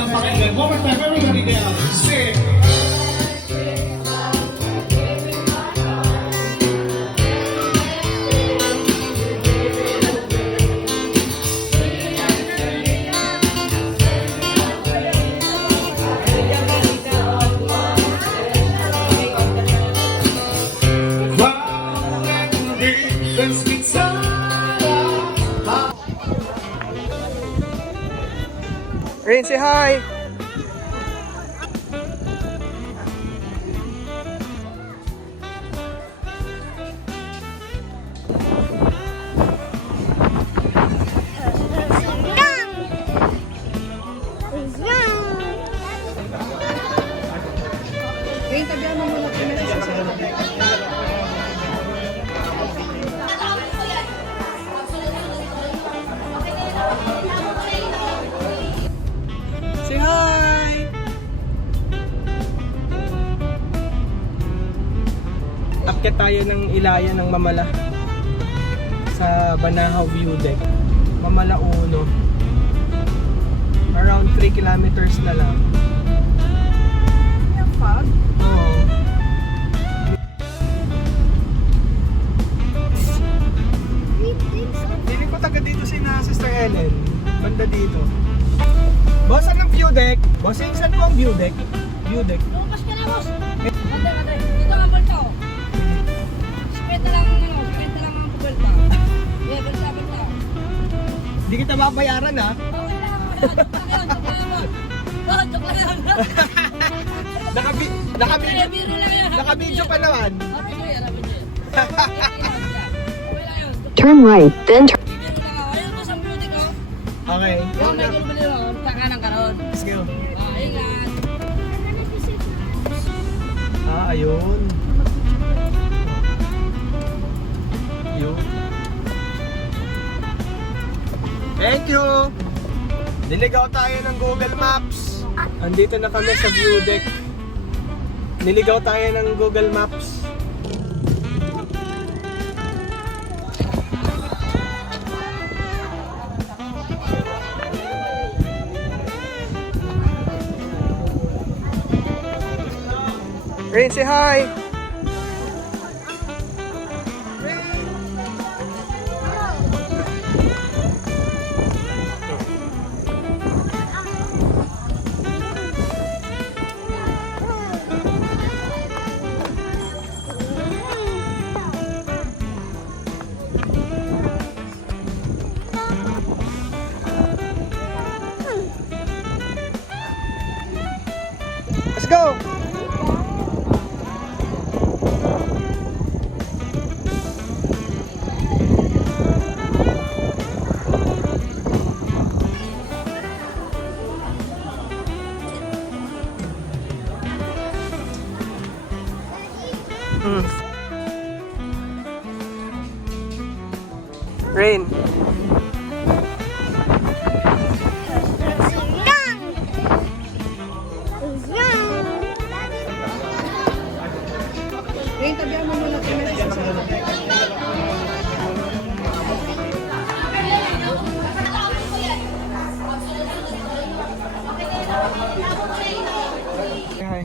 magandang pakinggan. One more time, everybody down. Sing. Rain, say hi! Rain, tabihan mo muna kami sa Say hi! Akyat tayo ng Ilaya ng Mamala sa Banahaw View Deck. Mamala 1. Around 3 kilometers na lang. yung fog. Oo. Feeling ko taga dito si na Sister Ellen. Banda dito. Boss, anong view deck? Boss, saan po ang view deck? View deck. Lumabas ka na, boss. Ate. Dito ang balta, oh. Siketa lang ang balta. Yeah, balta. Hindi kita mabayaran ha. Okay lang. Joke lang yun. Joke lang yun. Nakabidyo Biro lang yun. nakabidyo pa naman. Okay lang yun. Turn right, then turn Biro lang ako. Ayun, boss, ang beauty ko. Okay. Yung may gulbali mo, kakanan ka ron. Let's go. Ingat. Ayun. Yun. Thank you! Niligaw tayo ng Google Maps. Andito na kami sa view deck. Niligaw tayo ng Google Maps. Rain, say hi! Let's go! Rain. Rain, tabihan mo muna kami sa Hi.